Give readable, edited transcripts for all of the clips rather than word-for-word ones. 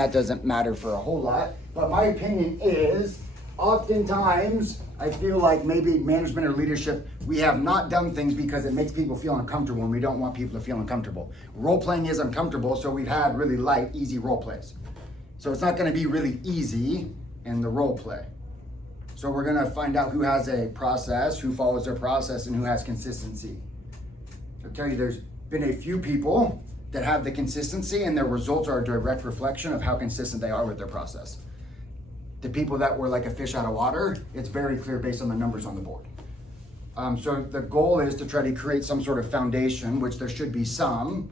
That doesn't matter for a whole lot, but my opinion is oftentimes I feel like maybe management or leadership, we have not done things because it makes people feel uncomfortable and we don't want people to feel uncomfortable. Role playing is uncomfortable, so we've had really light, easy role plays. So it's not gonna be really easy in the role play. So we're gonna find out who has a process, who follows their process, and who has consistency. I'll tell you, there's been a few people that have the consistency and their results are a direct reflection of how consistent they are with their process. The people that were like a fish out of water, it's very clear based on the numbers on the board. So the goal is to try to create some sort of foundation, which there should be some,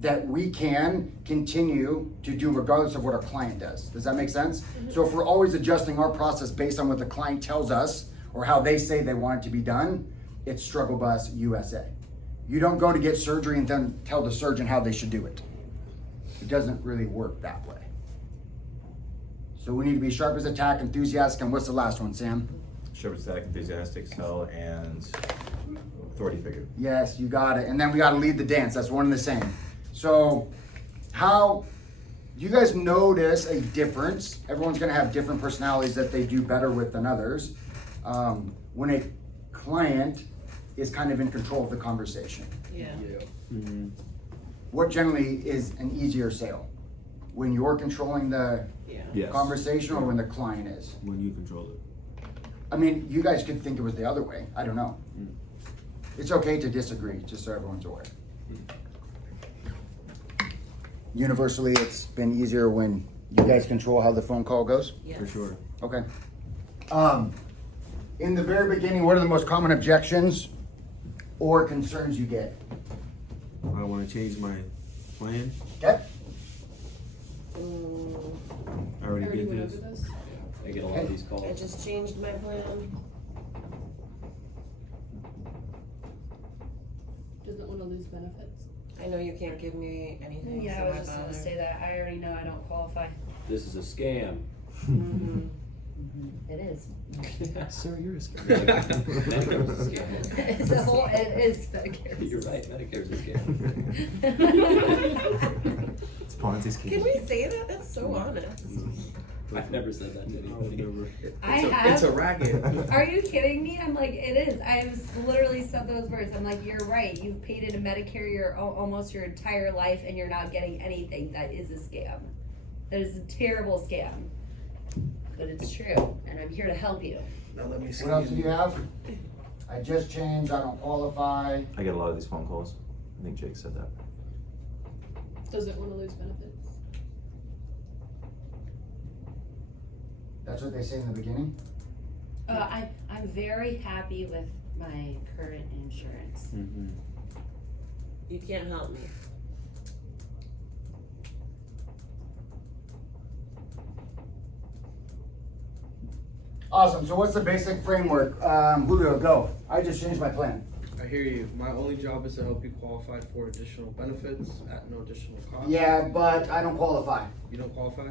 that we can continue to do regardless of what our client does. Does that make sense? Mm-hmm. So if we're always adjusting our process based on what the client tells us or how they say they want it to be done, it's struggle bus USA. You don't go to get surgery and then tell the surgeon how they should do it. It doesn't really work that way. So we need to be sharp as a tack, enthusiastic, and what's the last one, Sam? Sharp as a tack, enthusiastic, sell, and authority figure. Yes, you got it. And then we got to lead the dance. That's one and the same. So how, do you guys notice a difference? Everyone's going to have different personalities that they do better with than others. When a client is kind of in control of the conversation. Yeah. Mm-hmm. What generally is an easier sale? When you're controlling the Yes. conversation or when the client is? When you control it. I mean, you guys could think it was the other way. I don't know. It's okay to disagree, just so everyone's aware. Universally, it's been easier when you guys control how the phone call goes? Yes. For sure. Okay. In the very beginning, what are the most common objections or concerns you get? I want to change my plan. Okay? I already did went this. over this. I get a lot of these I calls. just changed my plan. Doesn't want to lose benefits. I know you can't give me anything. Yeah, so I was why just gonna bother? say that. I already know I don't qualify. This is a scam. Mhm. It is. Sir, you're a Medicare's a scam. It's a whole, it is Medicare. You're right, Medicare's a scam. It's Ponzi scheme. Can we say that? That's so honest. I've never said that to anybody. I have. It's a racket. Are you kidding me? I'm like, it is. I have literally said those words. I'm like, you're right. You've paid into Medicare almost your entire life and you're not getting anything. That is a scam. That is a terrible scam. But it's true, and I'm here to help you. Now let me see. What else do you have? I just changed, I don't qualify. I get a lot of these phone calls. I think Jake said that. Doesn't want to lose benefits. That's what they say in the beginning? I'm very happy with my current insurance. Mm-hmm. You can't help me. Awesome, so what's the basic framework? Julio, go. I just changed my plan. I hear you. My only job is to help you qualify for additional benefits at no additional cost. Yeah, but I don't qualify. You don't qualify?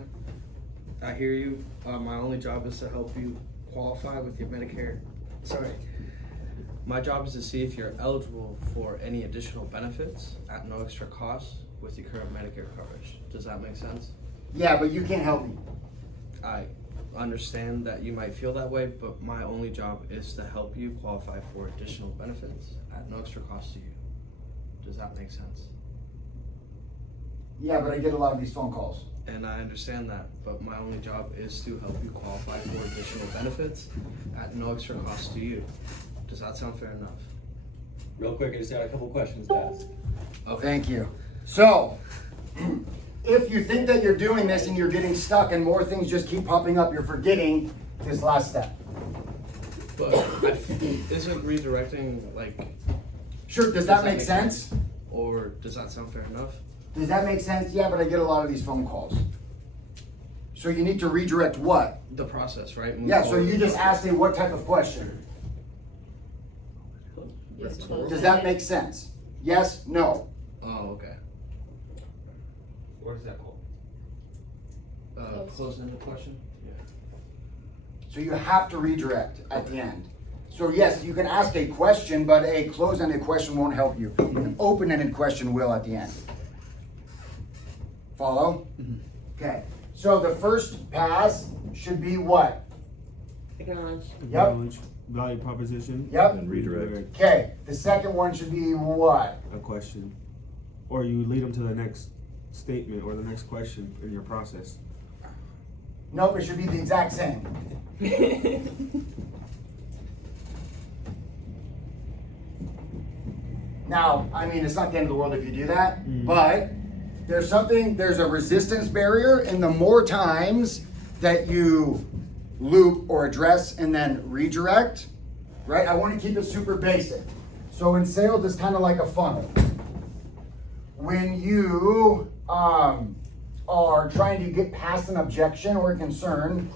I hear you. My only job is to help you qualify with your Medicare. Sorry. My job is to see if you're eligible for any additional benefits at no extra cost with your current Medicare coverage. Does that make sense? Yeah, but you can't help me. I understand that you might feel that way, but my only job is to help you qualify for additional benefits at no extra cost to you. Does that make sense? Yeah, but I get a lot of these phone calls. And I understand that, but my only job is to help you qualify for additional benefits at no extra cost to you. Does that sound fair enough? Real quick, I just got a couple questions to ask. Thank you. So, if you think that you're doing this and you're getting stuck and more things just keep popping up, you're forgetting this last step. But isn't redirecting like, Sure, does that make sense? or does that sound fair enough? Does that make sense? Yeah, but I get a lot of these phone calls. So you need to redirect what? The process, right? Move Yeah, so forward. you just asked me what type of question. Yes, Does that make sense? Yes, no. Oh, okay. What is that called? Closed-ended question? Yeah. So you have to redirect at the end. So yes, you can ask a question, but a closed-ended question won't help you. An open-ended question will at the end. Follow? Mhm. Okay. So the first pass should be what? Acknowledge. Yep. Acknowledge value proposition. Yep. And redirect. Okay, the second one should be what? A question. Or you lead them to the next statement or the next question in your process. Nope, it should be the exact same. Now, I mean, it's not the end of the world if you do that, but there's a resistance barrier, and the more times that you loop or address and then redirect, right? I want to keep it super basic. So in sales, it's kind of like a funnel. When you are trying to get past an objection or a concern,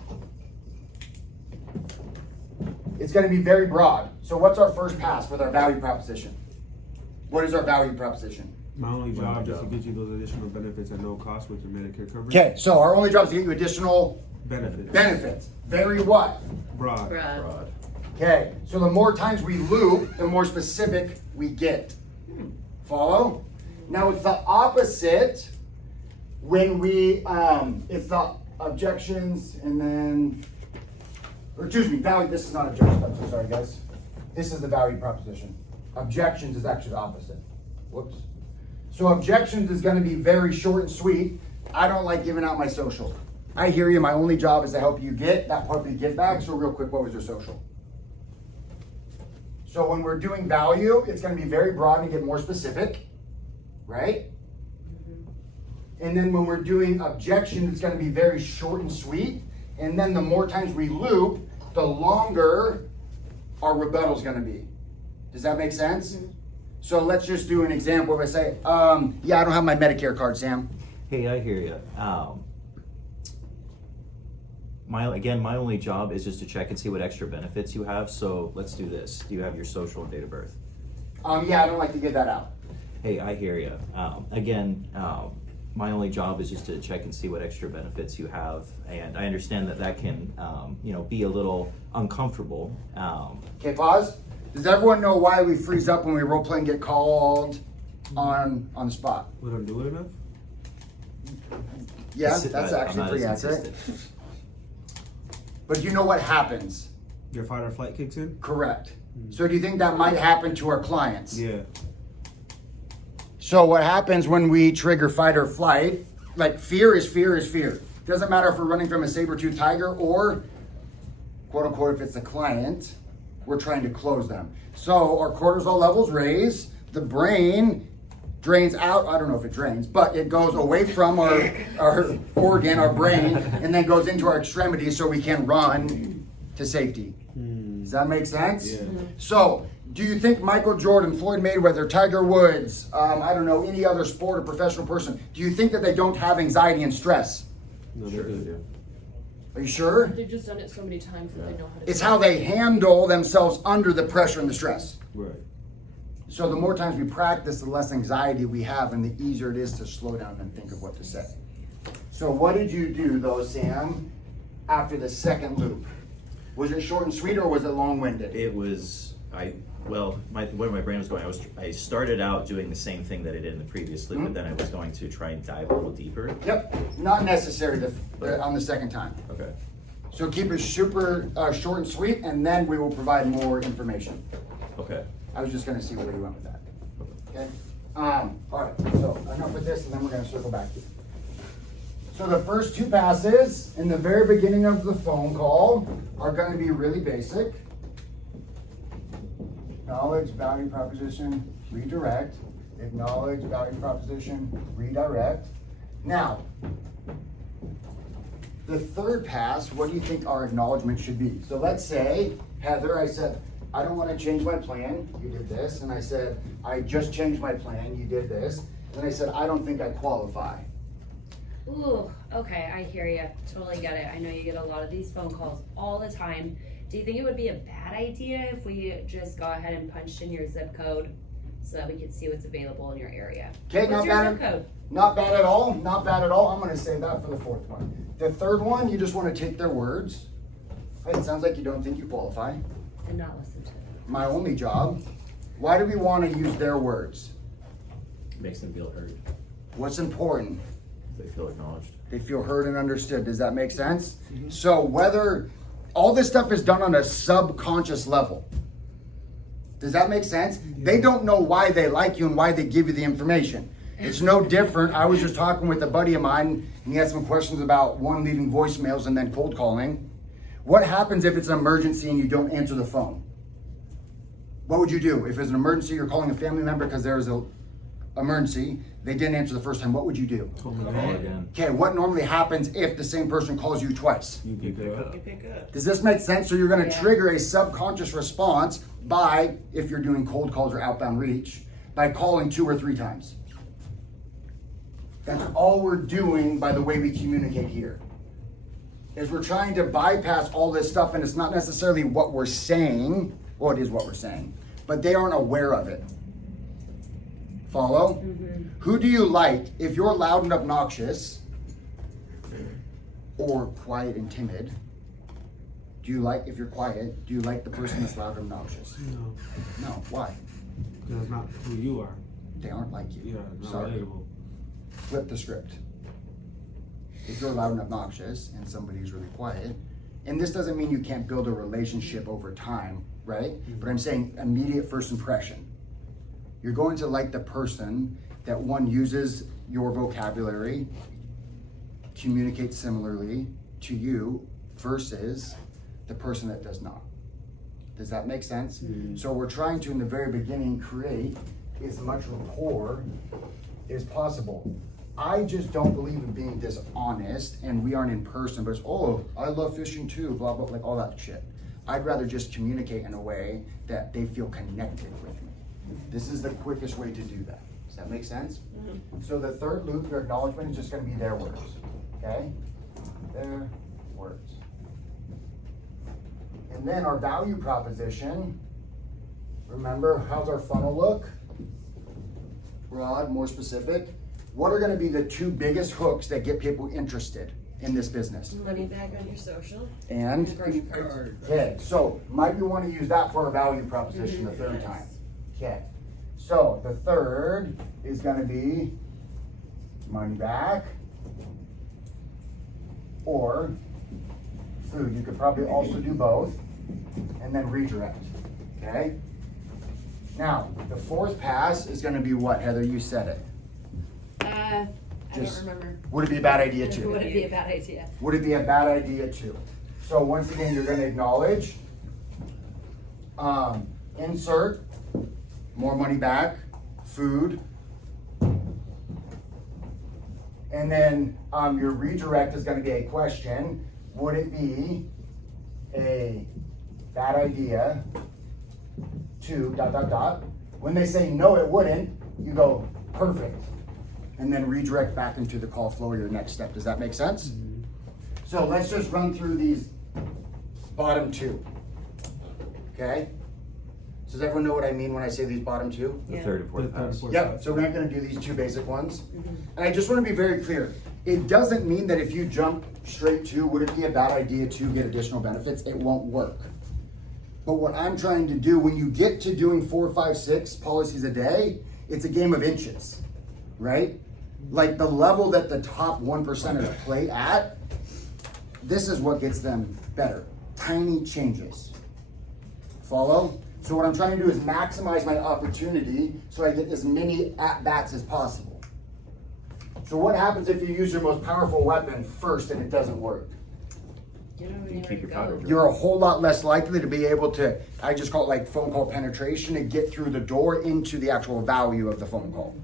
it's going to be very broad. So what's our first pass with our value proposition? What is our value proposition? My only job is to get you those additional benefits at no cost with your Medicare coverage. Okay, so our only job is to get you additional Benefits. benefits. Very what? Broad. Brad. Broad. Okay, so the more times we loop, the more specific we get. Follow? Now it's the opposite when we, it's the objections and then, or excuse me, value, this is not objections, I'm so sorry guys. This is the value proposition. Objections is actually the opposite. Whoops. So objections is gonna be very short and sweet. I don't like giving out my social. I hear you, my only job is to help you get that part of the give back. So real quick, what was your social? So when we're doing value, it's gonna be very broad and get more specific, right? And then when we're doing objection, it's gonna be very short and sweet. And then the more times we loop, the longer our rebuttal's gonna be. Does that make sense? So let's just do an example. If I say, yeah, I don't have my Medicare card, Sam. Hey, I hear you. My only job is just to check and see what extra benefits you have. So let's do this. Do you have your social and date of birth? Yeah, I don't like to give that out. Hey, I hear you. My only job is just to check and see what extra benefits you have, and I understand that can, be a little uncomfortable. Okay, pause. Does everyone know why we freeze up when we role play and get called on the spot? We don't do it enough? Yeah, that's I'm actually not pretty as accurate. consistent. But you know what happens? Your fight or flight kicks in? Correct. So do you think that might happen to our clients? Yeah. So what happens when we trigger fight or flight, like fear is fear is fear. Doesn't matter if we're running from a saber-toothed tiger or, quote unquote, if it's a client, we're trying to close them. So our cortisol levels raise, the brain drains out, I don't know if it drains, but it goes away from our organ, our brain, and then goes into our extremities so we can run to safety. Does that make sense? Yeah. So, do you think Michael Jordan, Floyd Mayweather, Tiger Woods, I don't know, any other sport or professional person, do you think that they don't have anxiety and stress? No, Sure they they do. do. Are you sure? They've just done it so many times that they know how to. It's do how it. they handle themselves under the pressure and the stress. Right. So the more times we practice, the less anxiety we have and the easier it is to slow down and think of what to say. So what did you do though, Sam, after the second loop? Was it short and sweet or was it long-winded? It was, where my brain was going, I started out doing the same thing that I did in the previous loop, but then I was going to try and dive a little deeper. Yep, not necessary on the second time. Okay. So keep it super short and sweet, and then we will provide more information. Okay. I was just gonna see where you went with that. Okay? All right, so enough with this, and then we're gonna circle back. So the first two passes in the very beginning of the phone call are gonna be really basic. Acknowledge, value proposition, redirect. Acknowledge, value proposition, redirect. Now, the third pass, what do you think our acknowledgement should be? So let's say, Heather, I said, I don't want to change my plan, you did this. And I said, I just changed my plan, you did this. And I said, I don't think I qualify. Ooh, okay, I hear you. Totally get it. I know you get a lot of these phone calls all the time. Do you think it would be a bad idea if we just go ahead and punched in your zip code so that we could see what's available in your area? Okay, What's not your bad. zip code? Not bad at all, not bad at all. I'm gonna save that for the fourth one. The third one, you just wanna take their words. Hey, it sounds like you don't think you qualify. And not listen to them. My only job. Why do we wanna use their words? Makes them feel heard. What's important? They feel acknowledged. They feel heard and understood. Does that make sense? So whether all this stuff is done on a subconscious level. Does that make sense? They don't know why they like you and why they give you the information. It's no different. I was just talking with a buddy of mine and he had some questions about one, leaving voicemails and then cold calling. What happens if it's an emergency and you don't answer the phone? What would you do? If it's an emergency, you're calling a family member because there's an emergency, they didn't answer the first time, what would you do? Call again. Okay, what normally happens if the same person calls you twice? You pick it up. You pick up. Does this make sense? So you're gonna Yeah. trigger a subconscious response by, if you're doing cold calls or outbound reach, by calling 2 or 3 times. That's all we're doing by the way we communicate here. Is we're trying to bypass all this stuff, and it's not necessarily what we're saying. Well, it is what we're saying, but they aren't aware of it. Follow? Who do you like if you're loud and obnoxious or quiet and timid? Do you like, if you're quiet, do you like the person that's loud and obnoxious? No, No, why? that's not who you are. They aren't like you. Yeah, not Sorry. relatable. Flip the script. If you're loud and obnoxious and somebody's really quiet, and this doesn't mean you can't build a relationship over time, right? But I'm saying immediate first impression. You're going to like the person that one uses your vocabulary, communicates similarly to you versus the person that does not. Does that make sense? So we're trying to, in the very beginning, create as much rapport as possible. I just don't believe in being dishonest, and we aren't in person, but it's, oh, I love fishing too, blah, blah, like all that shit. I'd rather just communicate in a way that they feel connected with me. This is the quickest way to do that. Does that make sense? So the third loop, your acknowledgement, is just gonna be their words, okay? Their words. And then our value proposition, remember, how's our funnel look? Broad, more specific. What are gonna be the 2 biggest hooks that get people interested in this business? Money back on your social. And, Grocery cards. okay, so might we wanna use that for a value proposition the third time? Okay, so the third is gonna be money back or food. You could probably also do both and then redirect, okay? Now, the fourth pass is gonna be what, Heather? You said it. I Just- don't remember. Would it be a bad idea too? Would it be a bad idea? Would it be a bad idea too? So once again, you're gonna acknowledge, insert, more money back, food. And then your redirect is gonna be a question. Would it be a bad idea to ... When they say no, it wouldn't, you go, perfect. And then redirect back into the call flow or your next step. Does that make sense? So let's just run through these bottom 2. Okay? So does everyone know what I mean when I say these bottom 2? The Yeah. third and fourth The third and pass. fourth. Yep, so we're not gonna do these 2 basic ones. And I just wanna be very clear. It doesn't mean that if you jump straight to, would it be a bad idea to get additional benefits? It won't work. But what I'm trying to do, when you get to doing 4, 5, 6 policies a day, it's a game of inches, right? Like the level that the top 1%ers play at, this is what gets them better. Tiny changes. Follow? So what I'm trying to do is maximize my opportunity so I get as many at-bats as possible. So what happens if you use your most powerful weapon first and it doesn't work? You don't You even keep your go. powder dry. You're a whole lot less likely to be able to, I just call it like phone call penetration, to get through the door into the actual value of the phone call.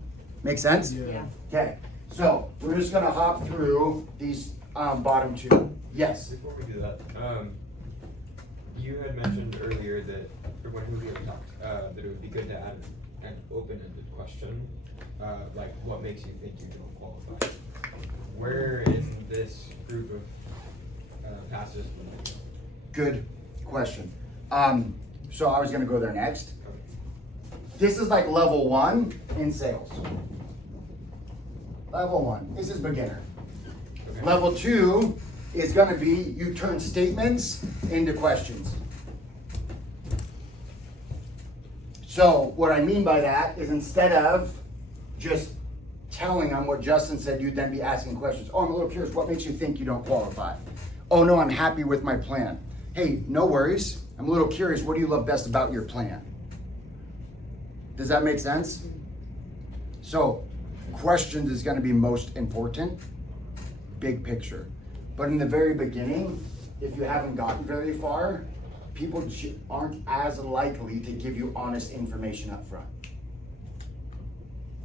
Make sense? Yeah. Okay, so we're just gonna hop through these bottom 2. Yes? Before we do that, you had mentioned earlier that, or when we had talked, that it would be good to add an open-ended question, like what makes you think you don't qualify? Where in this group of passes would it go? Good question. So I was gonna go there next. This is like level 1 in sales. Level 1, this is beginner. Okay. Level 2 is gonna be, you turn statements into questions. So what I mean by that is instead of just telling them what Justin said, you'd then be asking questions. Oh, I'm a little curious, what makes you think you don't qualify? Oh no, I'm happy with my plan. Hey, no worries. I'm a little curious, what do you love best about your plan? Does that make sense? So, questions is gonna be most important, big picture. But in the very beginning, if you haven't gotten very far, people aren't as likely to give you honest information up front.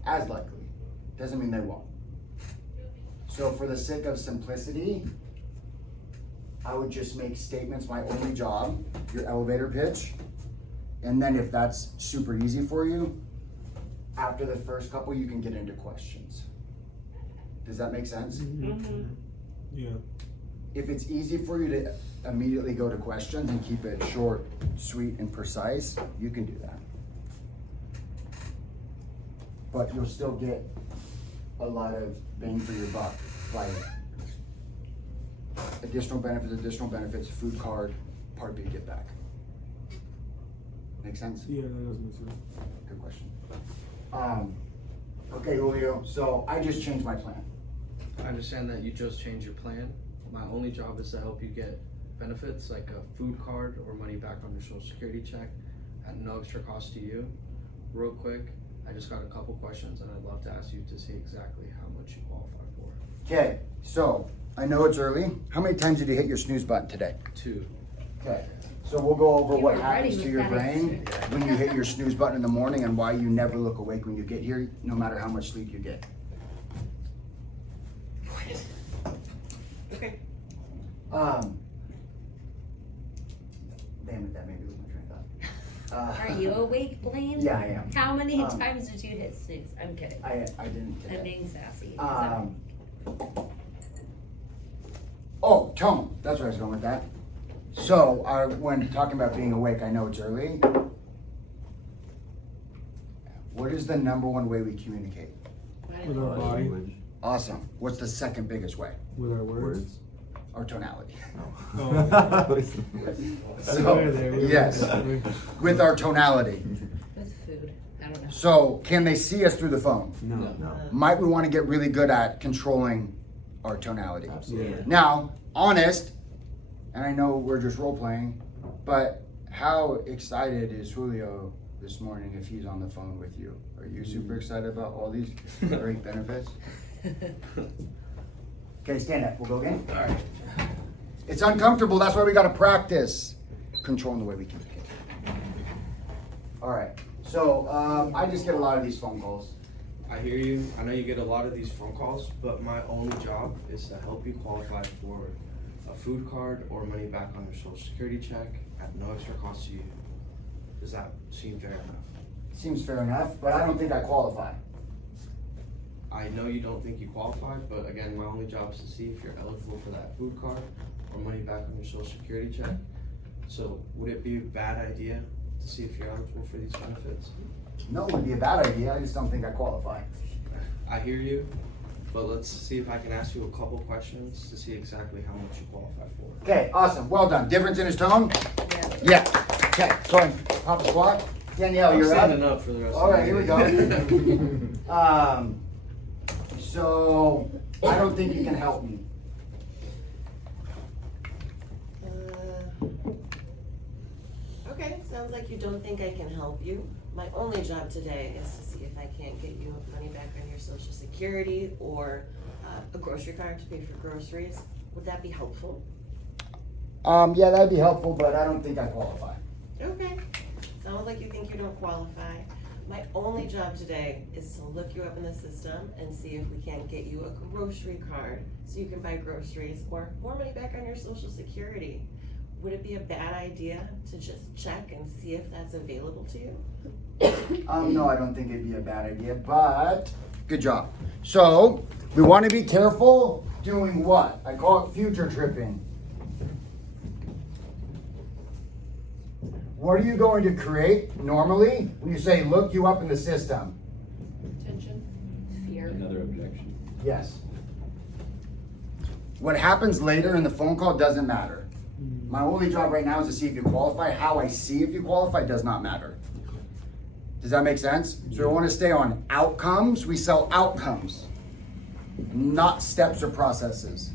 As likely. Doesn't mean they won't. So for the sake of simplicity, I would just make statements my only job, your elevator pitch. And then if that's super easy for you, after the first couple, you can get into questions. Does that make sense? Mm-hmm. Yeah. If it's easy for you to immediately go to questions and keep it short, sweet, and precise, you can do that. But you'll still get a lot of bang for your buck, like additional benefits, food card, Part B get back. Make sense? Yeah, that does make sense. Good question. Okay, Julio, so I just changed my plan. I understand that you just changed your plan. My only job is to help you get benefits like a food card or money back on your social security check at no extra cost to you. Real quick, I just got a couple questions and I'd love to ask you to see exactly how much you qualify for. Okay, so I know it's early. How many times did you hit your snooze button today? 2. Okay, so we'll go over You what were ready happens to with your that brain when you hit your snooze button in the morning and why you never look awake when you get here, no matter how much sleep you get. Okay. Damn it, that made me lose my train of thought. Are you awake, Blaine? Yeah, I am. How many Um, times did you hit snooze? I'm kidding. I didn't I'm today. being sassy. Oh, tone. That's where I was going with that. So, when talking about being awake, I know it's early. What is the number one way we communicate? With our body, Awesome. What's the second biggest way? with our words. Our tonality. Oh. So, yes, with our tonality. With food. I don't know. So, can they see us through the phone? No. Might we want to get really good at controlling our tonality? Absolutely. Yeah. Now, honest, and I know we're just role playing, but how excited is Julio this morning if he's on the phone with you? Are you super excited about all these great benefits? Okay, stand up. We'll go again. All right. It's uncomfortable. That's why we got to practice controlling the way we communicate. All right. So I just get a lot of these phone calls. I hear you. I know you get a lot of these phone calls, but my only job is to help you qualify for a food card or money back on your social security check at no extra cost to you. Does that seem fair enough? Seems fair enough, but I don't think I qualify. I know you don't think you qualify, but again, my only job is to see if you're eligible for that food card or money back on your social security check. So would it be a bad idea to see if you're eligible for these benefits? No, it would be a bad idea. I just don't think I qualify. I hear you, but let's see if I can ask you a couple questions to see exactly how much you qualify for. Okay, awesome. Well done. Difference in his tone? Yeah. Yeah. Okay, go ahead. Pop a squat. Danielle, I'm you're standing up. up for the rest All of right, the here we meeting. go. So I don't think you can help me. Okay, sounds like you don't think I can help you. My only job today is to see if I can't get you money back on your social security or a grocery card to pay for groceries. Would that be helpful? Yeah, that'd be helpful, but I don't think I qualify. Okay, sounds like you think you don't qualify. My only job today is to look you up in the system and see if we can't get you a grocery card so you can buy groceries or more money back on your social security. Would it be a bad idea to just check and see if that's available to you? No, I don't think it'd be a bad idea, but good job. So we want to be careful doing what? I call it future tripping. What are you going to create normally when you say look you up in the system? Tension. Fear. Another objection. Yes. What happens later in the phone call doesn't matter. My only job right now is to see if you qualify. How I see if you qualify does not matter. Does that make sense? So we want to stay on outcomes. We sell outcomes, not steps or processes.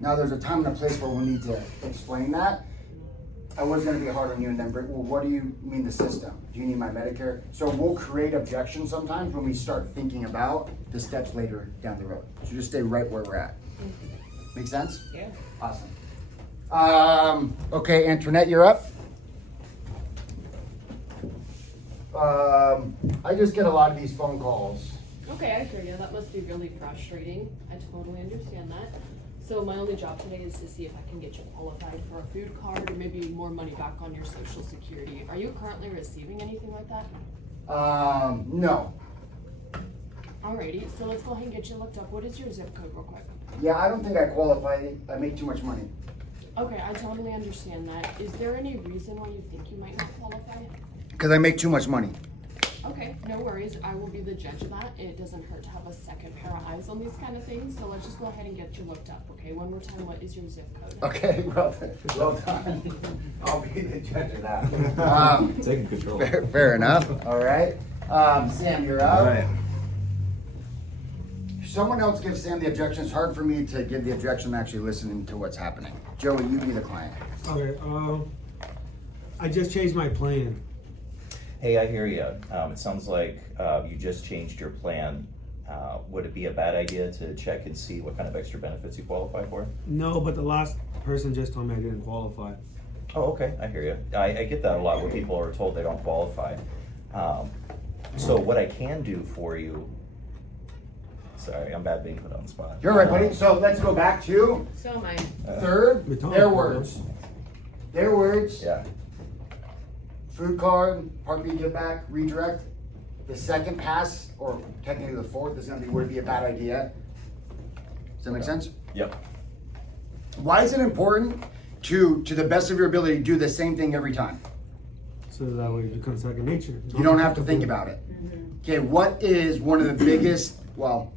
Now there's a time and a place where we'll need to explain that. I was going to be hard on you and then bring, well, what do you mean the system? Do you need my Medicare? So we'll create objections sometimes when we start thinking about the steps later down the road. So just stay right where we're at. Make sense? Yeah. Awesome. Okay, Antoinette, you're up. I just get a lot of these phone calls. Okay, I hear you. That must be really frustrating. I totally understand that. So my only job today is to see if I can get you qualified for a food card or maybe more money back on your Social Security. Are you currently receiving anything like that? No. Alrighty, so let's go ahead and get you looked up. What is your zip code real quick? Yeah, I don't think I qualify. I make too much money. Okay, I totally understand that. Is there any reason why you think you might not qualify? Because I make too much money. Okay, no worries. I will be the judge of that. It doesn't hurt to have a second pair of eyes on these kind of things. So let's just go ahead and get you looked up, okay? One more time, what is your zip code? Okay, well done. I'll be the judge of that. Taking control. Fair enough. All right. Sam, you're up. All right. Someone else gives Sam the objection. It's hard for me to give the objection actually listening to what's happening. Joey, you be the client. Okay, I just changed my plan. Hey, I hear you. It sounds like you just changed your plan. Would it be a bad idea to check and see what kind of extra benefits you qualify for? No, but the last person just told me I didn't qualify. Oh, okay, I hear you. I get that a lot when people are told they don't qualify. So what I can do for you, sorry, I'm bad being put on the spot. You're right, buddy. So let's go back to So am I. third, We talked their about words. Their words. Yeah, Food card, Part B give back, redirect. The second pass, or technically the fourth, is gonna be, would it be a bad idea? Does that make sense? yep. Why is it important to the best of your ability, do the same thing every time? So that way it becomes second nature. You don't have to think about it. Okay, what is one of the biggest, well,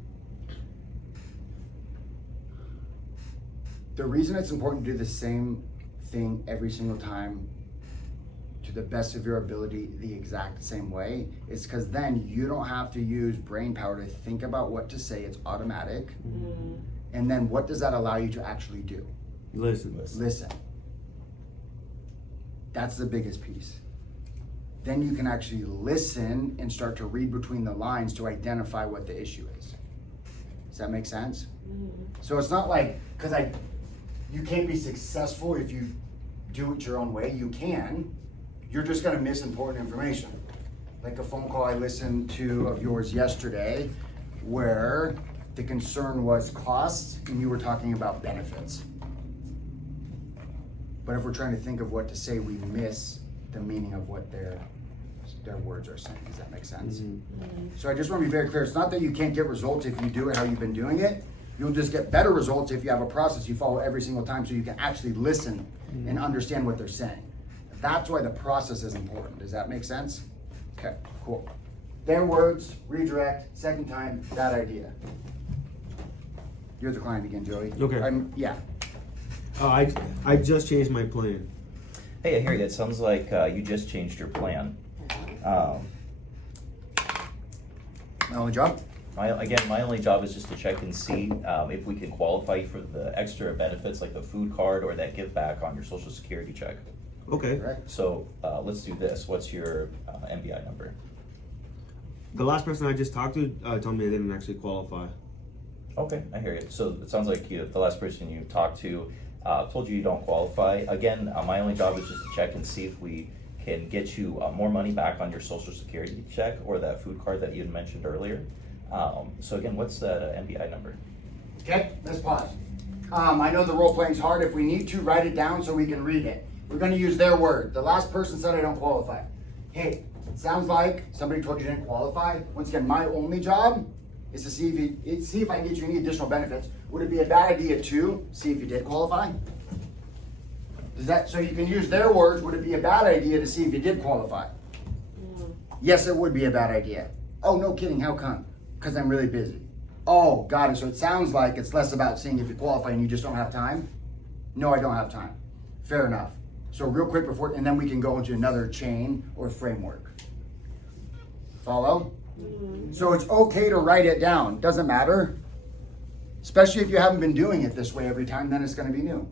the reason it's important to do the same thing every single time to the best of your ability the exact same way is because then you don't have to use brain power to think about what to say. It's automatic. And then what does that allow you to actually do? Listen. Listen. That's the biggest piece. Then you can actually listen and start to read between the lines to identify what the issue is. Does that make sense? So it's not like, you can't be successful if you do it your own way. You can. You're just gonna miss important information. Like a phone call I listened to of yours yesterday where the concern was costs and you were talking about benefits. But if we're trying to think of what to say, we miss the meaning of what their words are saying. Does that make sense? So I just want to be very clear. It's not that you can't get results if you do it how you've been doing it. You'll just get better results if you have a process you follow every single time so you can actually listen and understand what they're saying. That's why the process is important. Does that make sense? Okay, cool. Their words, redirect, second time, that idea. You're the client again, Joey. Okay. Yeah. Oh, I just changed my plan. Hey, I hear you. It sounds like you just changed your plan. My only job? My only job is just to check and see if we can qualify you for the extra benefits like the food card or that give back on your Social Security check. Okay. Correct. So let's do this. What's your MBI number? The last person I just talked to told me I didn't actually qualify. Okay, I hear you. So it sounds like the last person you talked to told you don't qualify. Again, my only job is just to check and see if we can get you more money back on your Social Security check or that food card that you had mentioned earlier. So again, what's that MBI number? Okay, let's pause. I know the role playing's hard. If we need to, write it down so we can read it. We're gonna use their word. The last person said I don't qualify. Hey, it sounds like somebody told you didn't qualify. Once again, my only job is to see if I can get you any additional benefits. Would it be a bad idea to see if you did qualify? So you can use their words. Would it be a bad idea to see if you did qualify? Yes, it would be a bad idea. Oh, no kidding. How come? Because I'm really busy. Oh, got it. So it sounds like it's less about seeing if you qualify and you just don't have time. No, I don't have time. Fair enough. So real quick and then we can go into another chain or framework. Follow? So it's okay to write it down, doesn't matter. Especially if you haven't been doing it this way every time, then it's gonna be new.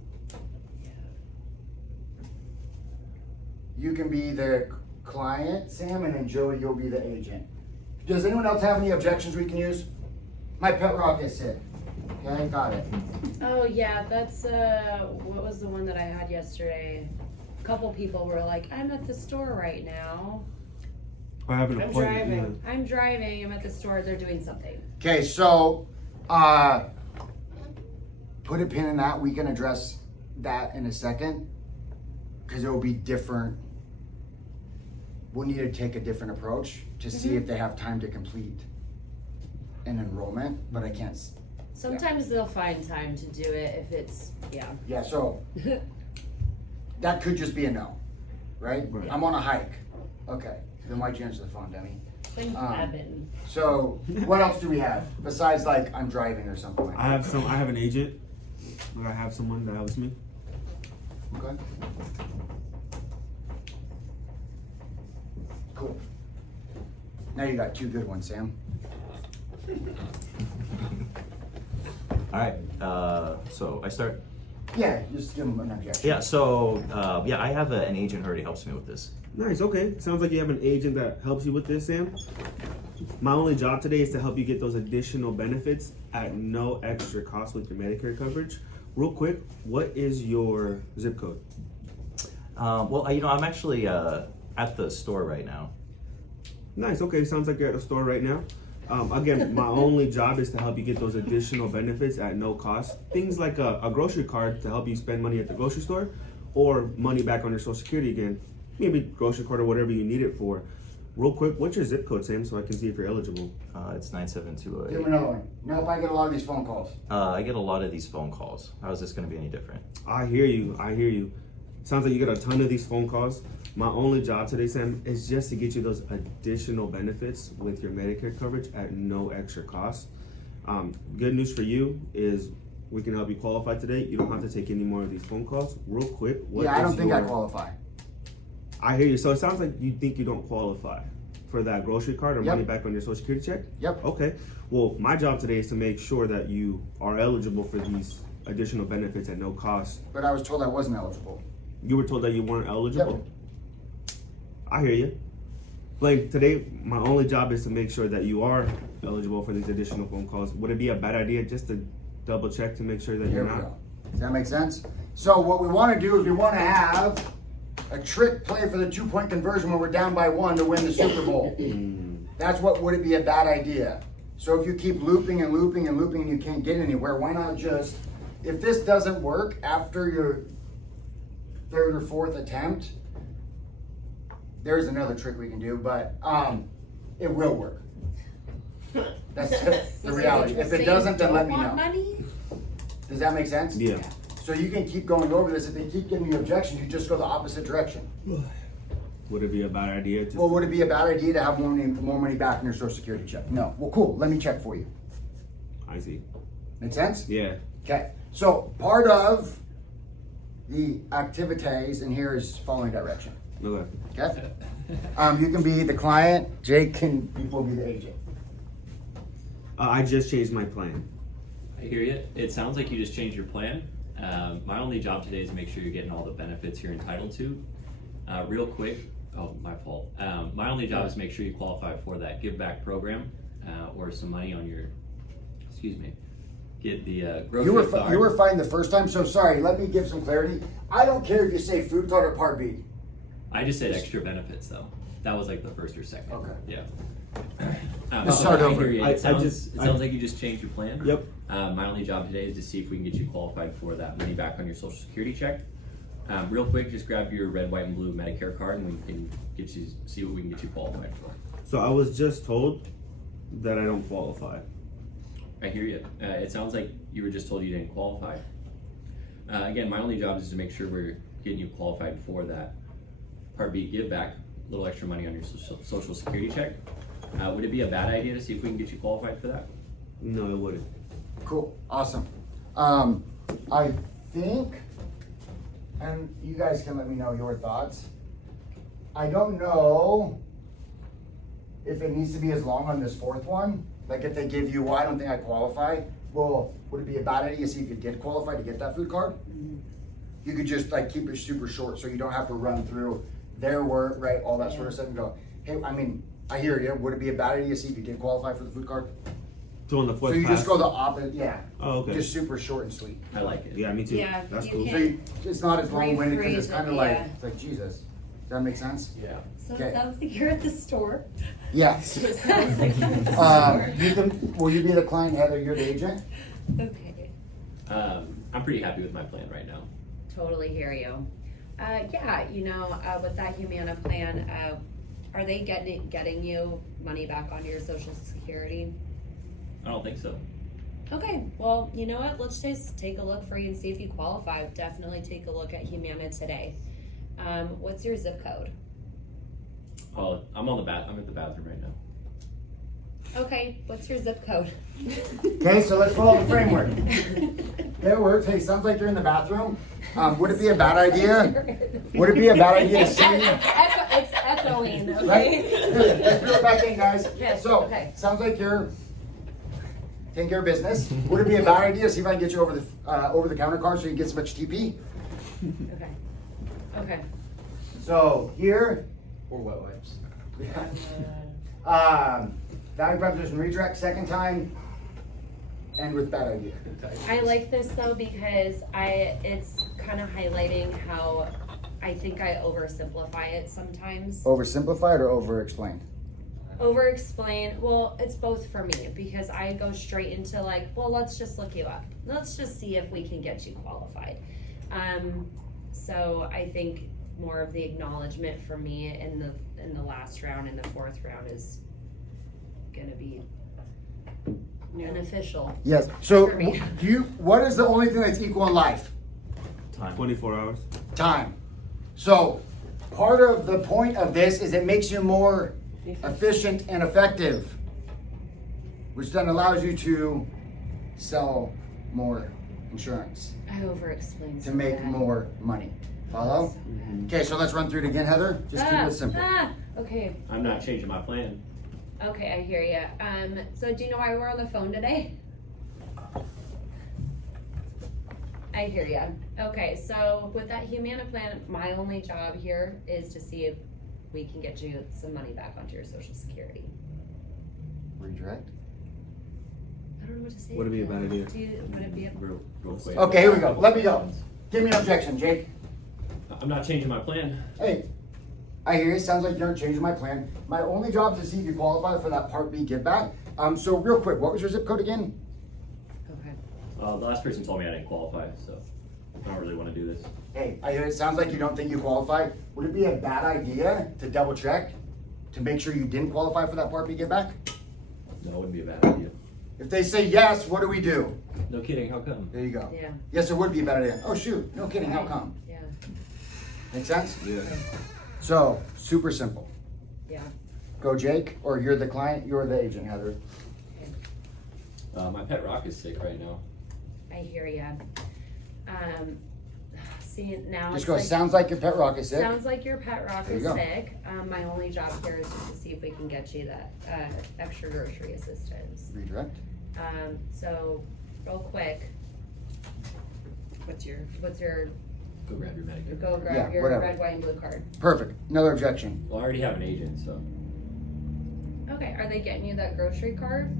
You can be the client, Sam, and then Joey, you'll be the agent. Does anyone else have any objections we can use? My pet rock is sick. Okay, got it. Oh yeah, that's what was the one that I had yesterday? A couple people were like, I'm at the store right now. I have an I'm appointment. driving. I'm driving, I'm at the store, they're doing something. Okay, so, put a pin in that. We can address that in a second. Cause it will be different. We'll need to take a different approach to see if they have time to complete an enrollment, but I can't. Sometimes they'll find time to do it if it's, Yeah, so that could just be a no, right? Right. I'm on a hike. Okay, then why'd you answer the phone, Demi? Thank heaven. So what else do we have besides like I'm driving or something like that? I have an agent. Or I have someone that helps me. Okay. Cool. Now you got two good ones, Sam. All right, so I start. Yeah, just give them an objection. Yeah, so, yeah, I have an agent who already helps me with this. Nice, okay. Sounds like you have an agent that helps you with this, Sam. My only job today is to help you get those additional benefits at no extra cost with your Medicare coverage. Real quick, what is your zip code? Well, I'm actually at the store right now. Nice, okay. Sounds like you're at the store right now. Again, my only job is to help you get those additional benefits at no cost. Things like a grocery card to help you spend money at the grocery store, or money back on your Social Security again. Maybe grocery card or whatever you need it for. Real quick, what's your zip code, Sam, so I can see if you're eligible? It's 97208. Give them another one. Nope, I get a lot of these phone calls. I get a lot of these phone calls. How is this going to be any different? I hear you. Sounds like you get a ton of these phone calls. My only job today, Sam, is just to get you those additional benefits with your Medicare coverage at no extra cost. Good news for you is we can help you qualify today. You don't have to take any more of these phone calls. Real quick, Yeah, I don't think I qualify. I hear you. So it sounds like you think you don't qualify for that grocery card or Yep. money back on your Social Security check? Yep. Okay. Well, my job today is to make sure that you are eligible for these additional benefits at no cost. But I was told I wasn't eligible. You were told that you weren't eligible? I hear you. Like today, my only job is to make sure that you are eligible for these additional phone calls. Would it be a bad idea just to double check to make sure that Here you're we not? go. Does that make sense? So what we want to do is we want to have a trick play for the 2-point conversion when we're down by 1 to win the Super Bowl. That's what would it be a bad idea. So if you keep looping and looping and looping and you can't get anywhere, why not just, if this doesn't work after your 3rd or 4th attempt, there's another trick we can do, but it will work. That's the reality. If it doesn't, then let me Want know. money? Does that make sense? Yeah. So you can keep going over this. If they keep giving you objections, you just go the opposite direction. Would it be a bad idea? Just Well, would it be a bad idea to have more money back in your Social Security check? No. Well, cool. Let me check for you. I see. Make sense? Yeah. Okay. So part of the activities in here is following direction. Okay. Okay. You can be the client. Jake will be the agent. I just changed my plan. I hear you. It sounds like you just changed your plan. My only job today is to make sure you're getting all the benefits you're entitled to. Real quick, my fault. My only job is to make sure you qualify for that give back program or some money on your, get the grocery card. You were fine the first time. So sorry. Let me give some clarity. I don't care if you say food card or Part B. I just said extra benefits though. That was like the first or second. Okay. Yeah. Let's start I over. hear you. I It sounds just- like you just changed your plan. Yep. My only job today is to see if we can get you qualified for that money back on your Social Security check. Real quick, just grab your red, white, and blue Medicare card, and we can get you see what we can get you qualified for. So I was just told that I don't qualify. I hear you. It sounds like you were just told you didn't qualify. Again, my only job is to make sure we're getting you qualified for that Part B give back, a little extra money on your Social Security check. Would it be a bad idea to see if we can get you qualified for that? No, it wouldn't. Cool. Awesome. I think, and you guys can let me know your thoughts. I don't know if it needs to be as long on this fourth one, like if they give you, well, I don't think I qualify, well, would it be a bad idea to see if you did qualify to get that food card? You could just like keep it super short so you don't have to run through their work, right, all that sort of stuff and go, hey, I mean, I hear you, would it be a bad idea to see if you did qualify for the food card? So on the So fourth you pass. just go the opposite, yeah. Oh, okay. Just super short and sweet. I like it. Yeah, me too. Yeah, That's you cool. can't- So you, it's not as long-winded because it's Rephrase it, kind of like, yeah. it's like, Jesus, does that make sense? Yeah. So Okay. it sounds like you're at the store. Yeah. It sounds like you're at the store. You can, will you be the client, Heather, you're the agent? Okay, I'm pretty happy with my plan right now. totally hear you. Yeah, with that Humana plan, are they getting you money back onto your social security? I don't think so. Okay, well, you know what, let's just take a look for you and see if you qualify. Definitely take a look at Humana today. What's your zip code? Oh, I'm at the bathroom right now. Okay, what's your zip code? Okay, so let's follow the framework. That works. Hey, sounds like you're in the bathroom. Would it be a bad idea? Would it be a bad idea to see? It's echoing, Right? okay? Here, let's do it back in, guys. Yes, So, okay. sounds like you're taking care of business. Would it be a bad idea to see if I can get you over the counter card so you can get some extra TP? Okay, okay. So here, Or wet wipes. value proposition redirect second time, and with bad idea. I like this though because it's kind of highlighting how I think I oversimplify it sometimes. Oversimplified or over-explained? Over-explain, well, it's both for me because I go straight into like, well, let's just look you up. Let's just see if we can get you qualified. So I think more of the acknowledgement for me in the last round, in the fourth round is gonna be beneficial. Yes. So, For me. what is the only thing that's equal in life? 24 hours. Time. So, part of the point of this is it makes you more efficient and effective, which then allows you to sell more insurance I over-explained. to make more money. Follow? Okay, so let's run through it again, Heather. Just keep it simple. Okay, I'm not changing my plan. okay, I hear you. So do you know why we're on the phone today? I hear you. Okay, so with that Humana plan, my only job here is to see if we can get you some money back onto your social security. Redirect. I don't know what to say. Would it be a bad idea? Would it be a? Real quick. Okay, here we go. Let me go. Give me an objection, Jake. I'm not changing my plan. Hey, I hear you. Sounds like you're changing my plan. My only job is to see if you qualify for that Part B give back. So real quick, what was your zip code again? Okay. The last person told me I didn't qualify, so I don't really want to do this. Hey, I hear it sounds like you don't think you qualify. Would it be a bad idea to double check to make sure you didn't qualify for that Part B give back? No, it wouldn't be a bad idea. If they say yes, what do we do? No kidding, how come? There you go. Yeah. Yes, it would be a bad idea. Oh shoot, no kidding, how come? Yeah. Make sense? Yeah. So, super simple. Yeah. Go Jake, or you're the client, you're the agent, Heather. My pet rock is sick right now. I hear ya. See, now Just it's go, like, sounds like your pet rock is sick. sounds like your pet rock There you is go. sick. My only job here is just to see if we can get you that extra grocery assistance. Redirect. So, real quick, What's your? Go grab your Medicare. go grab Yeah, your whatever. red, white, and blue card. Perfect. Another objection. Well, I already have an agent, so. Okay, are they getting you that grocery card?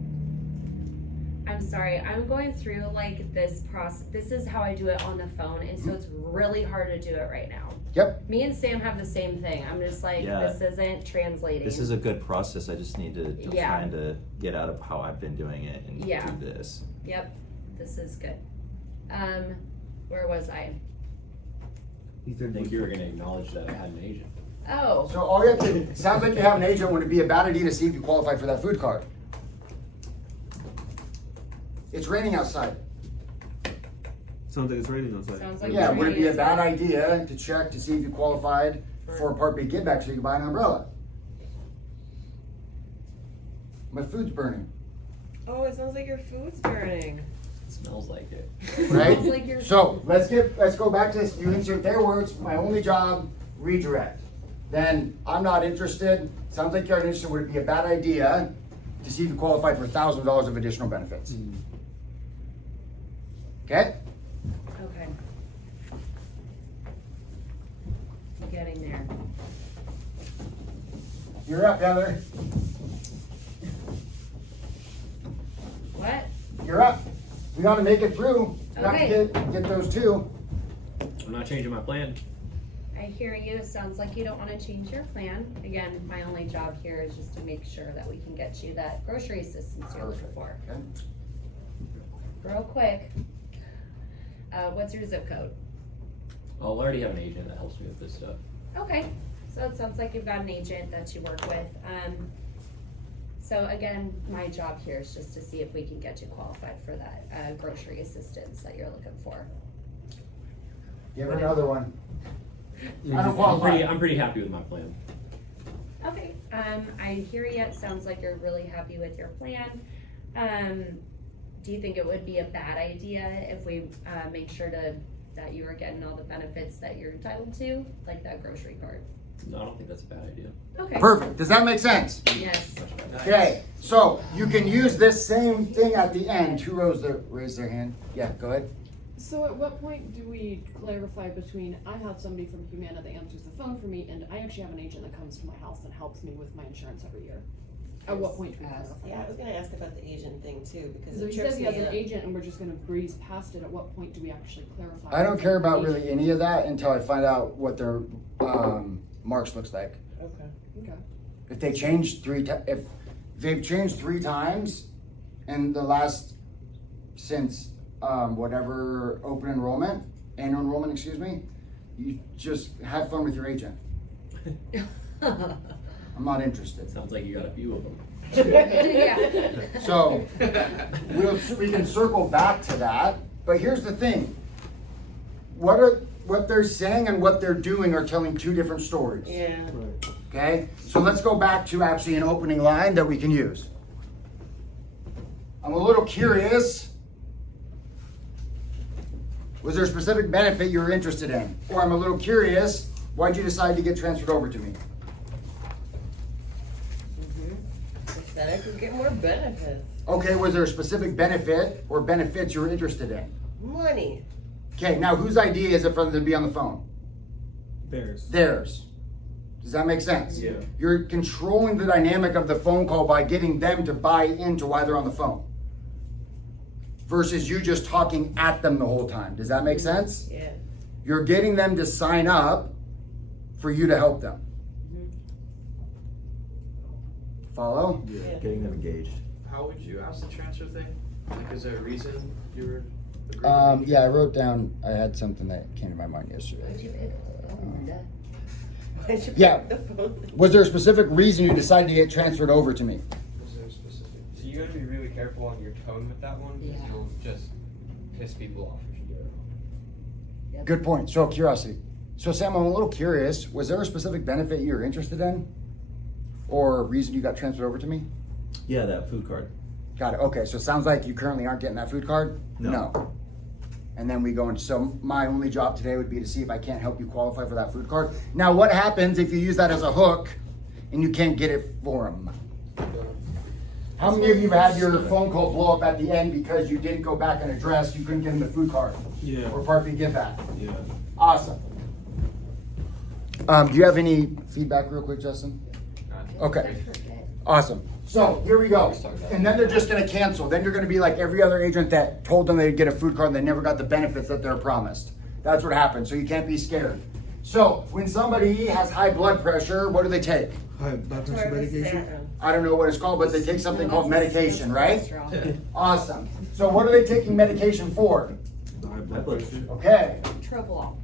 I'm sorry, I'm going through like this process. This is how I do it on the phone, and so it's really hard to do it right now. Yep. Me and Sam have the same thing. I'm just like, Yeah. this isn't translating. This is a good process. I just need to Yeah. kind of get out of how I've been doing it and Yeah. do this. Yep, this is good. Where was I? He I said think you were gonna acknowledge that I had an agent. Oh, So all you have to, sounds like you have an agent. Would it be a bad idea to see if you qualify for that food card? It's raining outside. Sounds like it's raining outside. sounds like. Yeah, it's would it be a raining bad outside. idea to check to see if you qualified for a Part B give back so you can buy an umbrella? My food's burning, Oh, it sounds like your food's burning. It smells like it. right? Sounds like you're- So let's go back to this. You insert their words. My only job, redirect. then I'm not interested. Sounds like you're interested. Would it be a bad idea to see if you qualified for $1,000 of additional benefits? Okay? Okay. Getting there. You're up, Heather. What? You're up. We gotta make it through. We gotta Okay. get those two. I'm not changing my plan. I hear you. It sounds like you don't want to change your plan. Again, my only job here is just to make sure that we can get you that grocery assistance you're looking for. Okay. Real quick. What's your zip code? I'll already have an agent that helps me with this stuff. Okay, so it sounds like you've got an agent that you work with. So again, my job here is just to see if we can get you qualified for that grocery assistance that you're looking for. Give her another one. I don't I'm qualify. pretty happy with my plan. Okay, I hear you. It sounds like you're really happy with your plan. Do you think it would be a bad idea if we made sure that you were getting all the benefits that you're entitled to, like that grocery card? No, I don't think that's a bad idea. Okay. Perfect. Does that make sense? Yes. Okay, so you can use this same thing at the end. Who raised their hand? Yeah, go ahead. So at what point do we clarify between I have somebody from Humana that answers the phone for me and I actually have an agent that comes to my house and helps me with my insurance every year? At what point do we clarify? Yeah, I was gonna ask about the agent thing too, because So it he trips says he me has an up. agent and we're just gonna breeze past it. At what point do we actually clarify? I don't care about Agent? really any of that until I find out what their marks looks like. Okay. Okay. If they change if they've changed 3 times in the last since whatever annual enrollment, excuse me, you just have fun with your agent. I'm not interested. Sounds like you got a few of them. Yeah. So we can circle back to that, but here's the thing. What they're saying and what they're doing are telling 2 different stories. Yeah. Okay, so let's go back to actually an opening line that we can use. I'm a little curious. Was there a specific benefit you were interested in? Or I'm a little curious, why'd you decide to get transferred over to me? I said I could get more benefits. Okay, was there a specific benefit or benefits you were interested in? Money. Okay, now whose idea is it for them to be on the phone? Theirs. Does that make sense? Yeah. You're controlling the dynamic of the phone call by getting them to buy into why they're on the phone. Versus you just talking at them the whole time. Does that make sense? Yeah. You're getting them to sign up for you to help them. Follow? Yeah, Yeah. getting them engaged. How would you ask the transfer thing? Like, is there a reason you were agreeing to Yeah, I wrote down, I had something that came to my mind What'd you yesterday. pick? Oh, Linda. Why'd you Yeah. pick the phone? Was there a specific reason you decided to get transferred over to me? Was there a specific? So you gotta be really careful on your tone with that one, because Yeah. you'll just piss people off if you do it. Good point. So curiosity. So Sam, I'm a little curious. Was there a specific benefit you were interested in, or reason you got transferred over to me? Yeah, that food card. Got it. Okay. So it sounds like you currently aren't getting that food card. No. And then we go into. So my only job today would be to see if I can't help you qualify for that food card. Now, what happens if you use that as a hook and you can't get it for them? How many of you have had your phone call blow up at the end because you didn't go back and address, you couldn't get them the food card? Yeah. Or Part B give back? Yeah. Awesome. Do you have any feedback real quick, Justin? Okay. Awesome. So here we go. And then they're just gonna cancel. Then you're gonna be like every other agent that told them they'd get a food card and they never got the benefits that they're promised. That's what happens. So you can't be scared. So when somebody has high blood pressure, what do they take? High blood pressure medication. I don't know what it's called, but they take something called medication, right? Cholesterol. Awesome. So what are they taking medication for? High blood pressure. Okay. Tropoliol.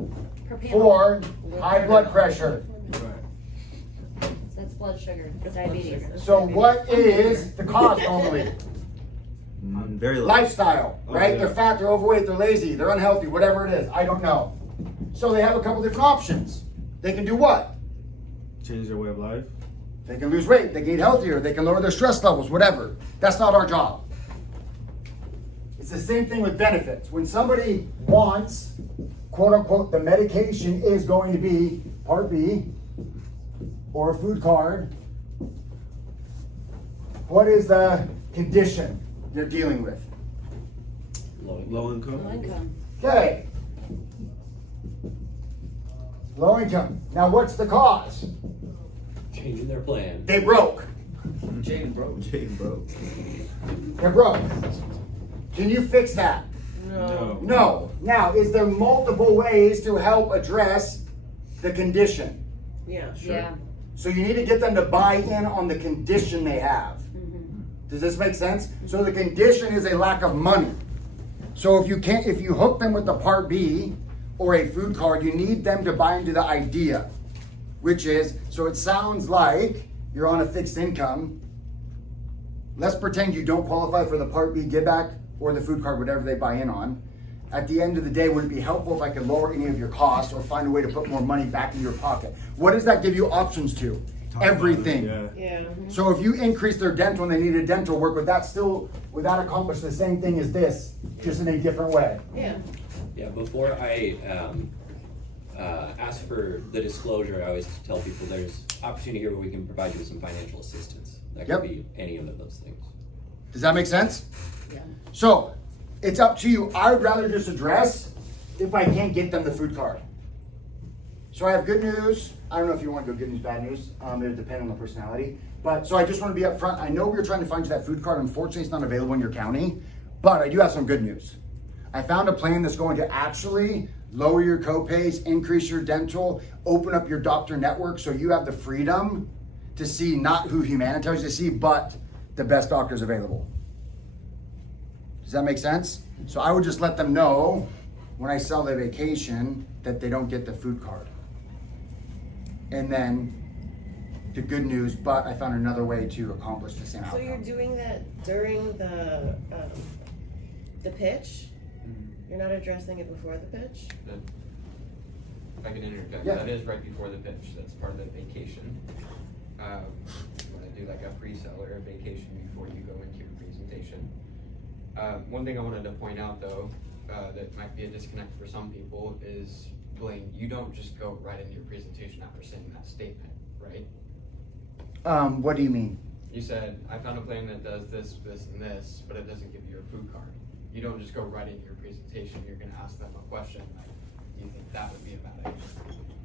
Propanol. For high blood pressure. Right. That's blood sugar. Diabetes. So what is the cause normally? Very low. Lifestyle, right? yeah. They're fat, they're overweight, they're lazy, they're unhealthy, whatever it is. I don't know. So they have a couple different options. They can do what? Change their way of life. They can lose weight, they can eat healthier, they can lower their stress levels, whatever. That's not our job. It's the same thing with benefits. When somebody wants, quote unquote, the medication is going to be Part B, or a food card, what is the condition they're dealing with? Low income. Low income. Okay. Low income. Now what's the cause? Changing their plan. They broke. Jane broke. Jane broke. They're broke. Can you fix that? No. No. Now, is there multiple ways to help address the condition? Yeah. Yeah. So you need to get them to buy in on the condition they have. Does this make sense? So the condition is a lack of money. So if you hook them with the Part B or a food card, you need them to buy into the idea, which is, so it sounds like you're on a fixed income. Let's pretend you don't qualify for the Part B give back or the food card, whatever they buy in on. At the end of the day, would it be helpful if I could lower any of your costs or find a way to put more money back in your pocket? What does that give you options to? Everything. Yeah. Yeah. So if you increase their dental and they needed dental work, would that accomplish the same thing as this, just in a different way? Yeah. Yeah, before I ask for the disclosure, I always tell people there's opportunity here where we can provide you with some financial assistance. That Yep. could be any of those things. Does that make sense? Yeah. So it's up to you. I would rather just address if I can't get them the food card. So I have good news. I don't know if you want to go good news, bad news. It depends on the personality. But so I just want to be upfront. I know we were trying to find you that food card. Unfortunately, it's not available in your county. But I do have some good news. I found a plan that's going to actually lower your copays, increase your dental, open up your doctor network so you have the freedom to see not who Humana tells you to see, but the best doctors available. Does that make sense? So I would just let them know when I sell their vacation that they don't get the food card. And then the good news, but I found another way to accomplish the same So outcome. you're doing that during the pitch? You're not addressing it before the pitch? If I can interject, Yeah. that is right before the pitch, that's part of the vacation. When I do like a pre-sell or a vacation before you go into your presentation. One thing I wanted to point out though, that might be a disconnect for some people is, Blaine, you don't just go right into your presentation after saying that statement, right? What do you mean? You said, I found a plan that does this, this, and this, but it doesn't give you a food card. You don't just go right into your presentation, you're gonna ask them a question like, do you think that would be a bad idea?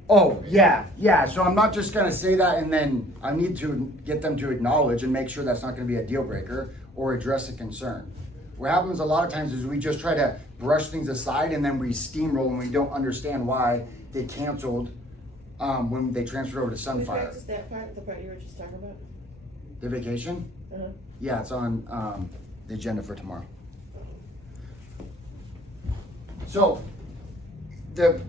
Oh, yeah. So I'm not just gonna say that and then I need to get them to acknowledge and make sure that's not gonna be a deal breaker or address a concern. What happens a lot of times is we just try to brush things aside and then we steamroll and we don't understand why they canceled when they transferred over to Can we Sunfire. practice that part, the part you were just talking about? The vacation? Uh-huh. Yeah, it's on the agenda for tomorrow. So, the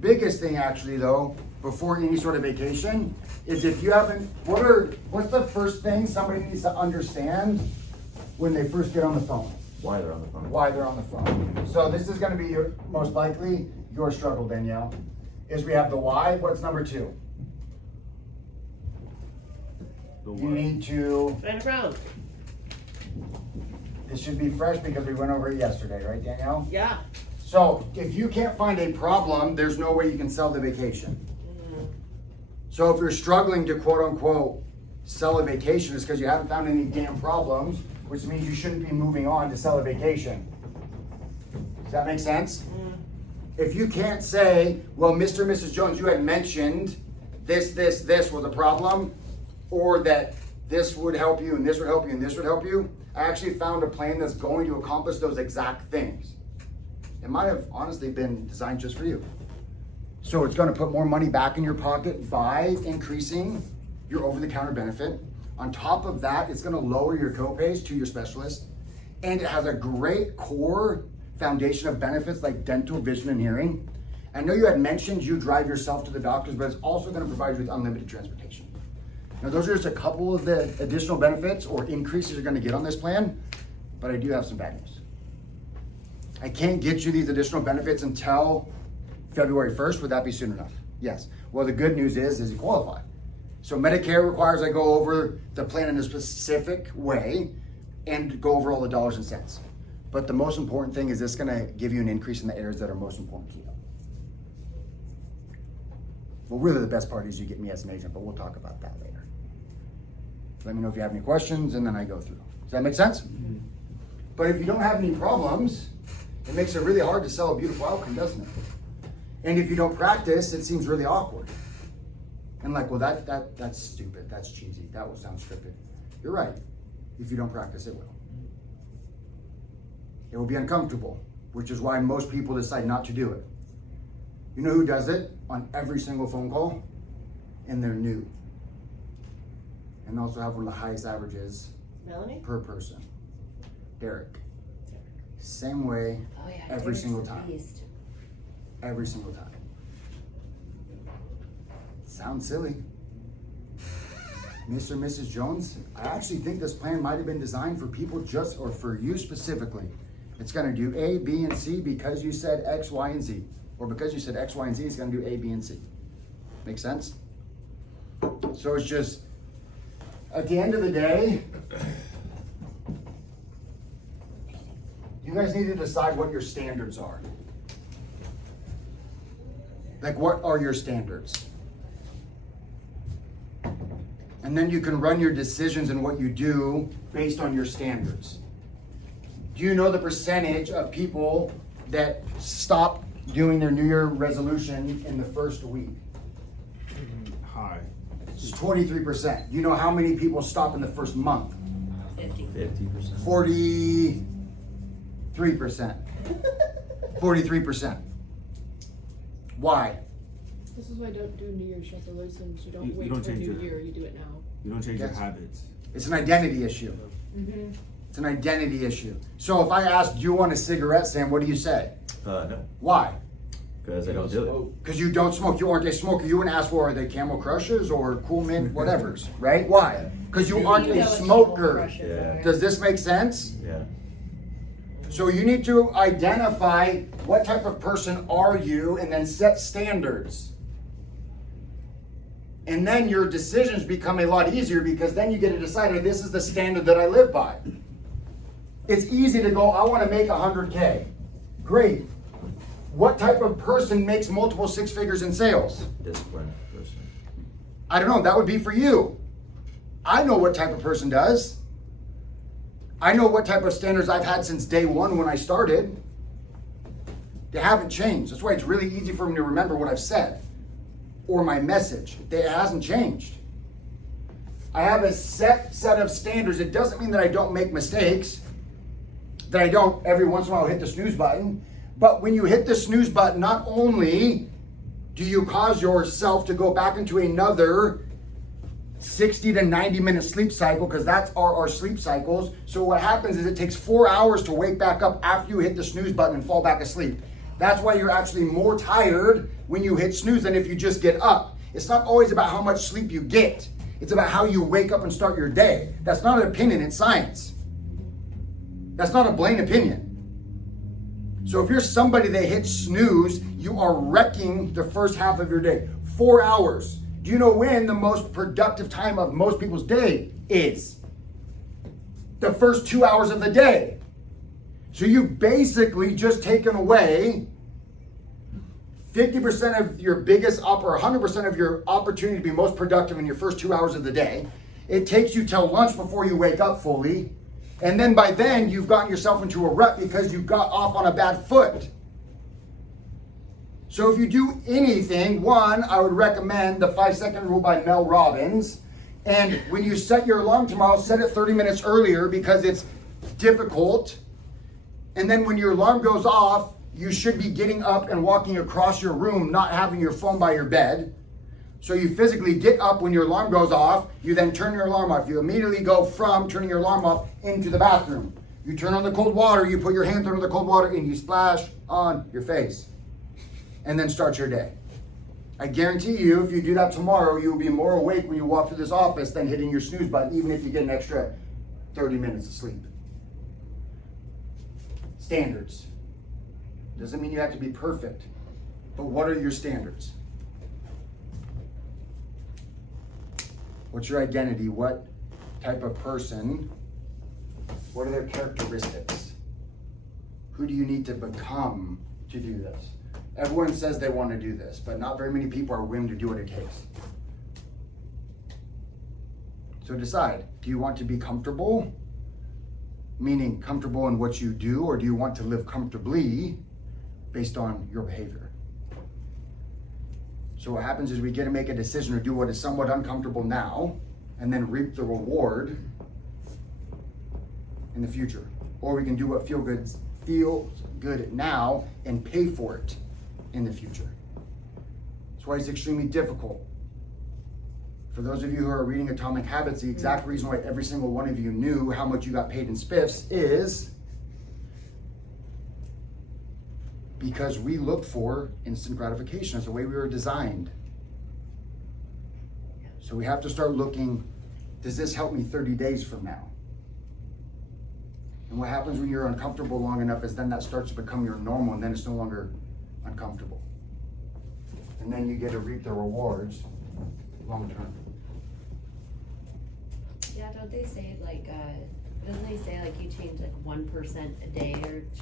biggest thing actually though, before any sort of vacation, is if you haven't, what's the first thing somebody needs to understand when they first get on the phone? Why they're on the phone. Why they're on the phone. So this is gonna be most likely your struggle, Danielle, is we have the why. What's number 2? The You what? need to, Find a problem. this should be fresh because we went over it yesterday, right, Danielle? Yeah. So if you can't find a problem, there's no way you can sell the vacation. So if you're struggling to quote unquote sell a vacation, it's because you haven't found any damn problems, which means you shouldn't be moving on to sell a vacation. Does that make sense? If you can't say, well, Mr. and Mrs. Jones, you had mentioned this was a problem, or that this would help you and this would help you and this would help you, I actually found a plan that's going to accomplish those exact things. It might have honestly been designed just for you. So it's going to put more money back in your pocket by increasing your over-the-counter benefit. On top of that, it's going to lower your copays to your specialist. And it has a great core foundation of benefits like dental, vision, and hearing. I know you had mentioned you drive yourself to the doctors, but it's also going to provide you with unlimited transportation. Now, those are just a couple of the additional benefits or increases you're going to get on this plan, but I do have some bad news. I can't get you these additional benefits until February 1st. Would that be soon enough? Yes. Well, the good news is you qualify. So Medicare requires I go over the plan in a specific way and go over all the dollars and cents. But the most important thing is this going to give you an increase in the areas that are most important to you. Well, really the best part is you get me as an agent, but we'll talk about that later. Let me know if you have any questions and then I go through. Does that make sense? Mm-hmm. But if you don't have any problems, it makes it really hard to sell a beautiful outcome, doesn't it? And if you don't practice, it seems really awkward. And like, well, that's stupid, that's cheesy, that will sound scripted. You're right. If you don't practice, it will. It will be uncomfortable, which is why most people decide not to do it. You know who does it on every single phone call? And they're new. And also have one of the highest averages Melanie? per person. Derek. Same way, Oh yeah, every Derek's single the time. beast. Every single time. Sounds silly. Mr. and Mrs. Jones, I actually think this plan might have been designed for people just, or for you specifically. It's gonna do A, B, and C because you said X, Y, and Z. Or because you said X, Y, and Z, it's gonna do A, B, and C. Make sense? So it's just, at the end of the day, you guys need to decide what your standards are. Like, what are your standards? And then you can run your decisions and what you do based on your standards. Do you know the percentage of people that stop doing their New Year resolution in the first week? High. It's 23%. Do you know how many people stop in the first month? 50%. 43%. 43%. Why? This is why I don't do New Year's resolutions. You don't You wait don't for a change new it. year, you do it now. You don't change your Yes. habits. It's an identity issue. Mm-hmm. It's an identity issue. So if I ask, do you want a cigarette, Sam, what do you say? No, Why? because I don't do it. Because you don't smoke. You aren't a smoker. You wouldn't ask, well, are they Camel Crushers or Cool Mint whatevers, right? Why? Because you aren't a smoker. Yeah. Does this make sense? Yeah. So you need to identify what type of person are you and then set standards. And then your decisions become a lot easier because then you get to decide, oh, this is the standard that I live by. It's easy to go, I want to make 100K. Great. What type of person makes multiple six figures in sales? Disciplined person. I don't know, that would be for you. I know what type of person does. I know what type of standards I've had since day one when I started. They haven't changed. That's why it's really easy for me to remember what I've said or my message. It hasn't changed. I have a set of standards. It doesn't mean that I don't make mistakes, that I don't every once in a while hit the snooze button. But when you hit the snooze button, not only do you cause yourself to go back into another 60 to 90 minute sleep cycle, because that's our sleep cycles. So what happens is it takes 4 hours to wake back up after you hit the snooze button and fall back asleep. That's why you're actually more tired when you hit snooze than if you just get up. It's not always about how much sleep you get. It's about how you wake up and start your day. That's not an opinion, it's science. That's not a Blaine opinion. So if you're somebody that hits snooze, you are wrecking the first half of your day. 4 hours. Do you know when the most productive time of most people's day is? The first 2 hours of the day. So you've basically just taken away 50% of your biggest or 100% of your opportunity to be most productive in your first 2 hours of the day. It takes you till lunch before you wake up fully. And then by then you've gotten yourself into a rut because you got off on a bad foot. So if you do anything, one, I would recommend the 5-second rule by Mel Robbins. And when you set your alarm tomorrow, set it 30 minutes earlier because it's difficult. And then when your alarm goes off, you should be getting up and walking across your room, not having your phone by your bed. So you physically get up when your alarm goes off, you then turn your alarm off. You immediately go from turning your alarm off into the bathroom. You turn on the cold water, you put your hands under the cold water and you splash on your face. And then start your day. I guarantee you, if you do that tomorrow, you'll be more awake when you walk through this office than hitting your snooze button, even if you get an extra 30 minutes of sleep. Standards. Doesn't mean you have to be perfect, but what are your standards? What's your identity? What type of person? What are their characteristics? Who do you need to become to do this? Everyone says they want to do this, but not very many people are willing to do what it takes. So decide, do you want to be comfortable? Meaning comfortable in what you do, or do you want to live comfortably based on your behavior? So what happens is we get to make a decision to do what is somewhat uncomfortable now and then reap the reward in the future. Or we can do what feels good now and pay for it in the future. That's why it's extremely difficult. For those of you who are reading Atomic Habits, the exact reason why every single one of you knew how much you got paid in spiffs is because we look for instant gratification. It's the way we were designed. So we have to start looking, does this help me 30 days from now? And what happens when you're uncomfortable long enough is then that starts to become your normal, and then it's no longer uncomfortable. And then you get to reap the rewards long term. Yeah, don't they say like, doesn't they say like you change like 1% a day or